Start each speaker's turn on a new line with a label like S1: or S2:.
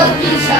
S1: Los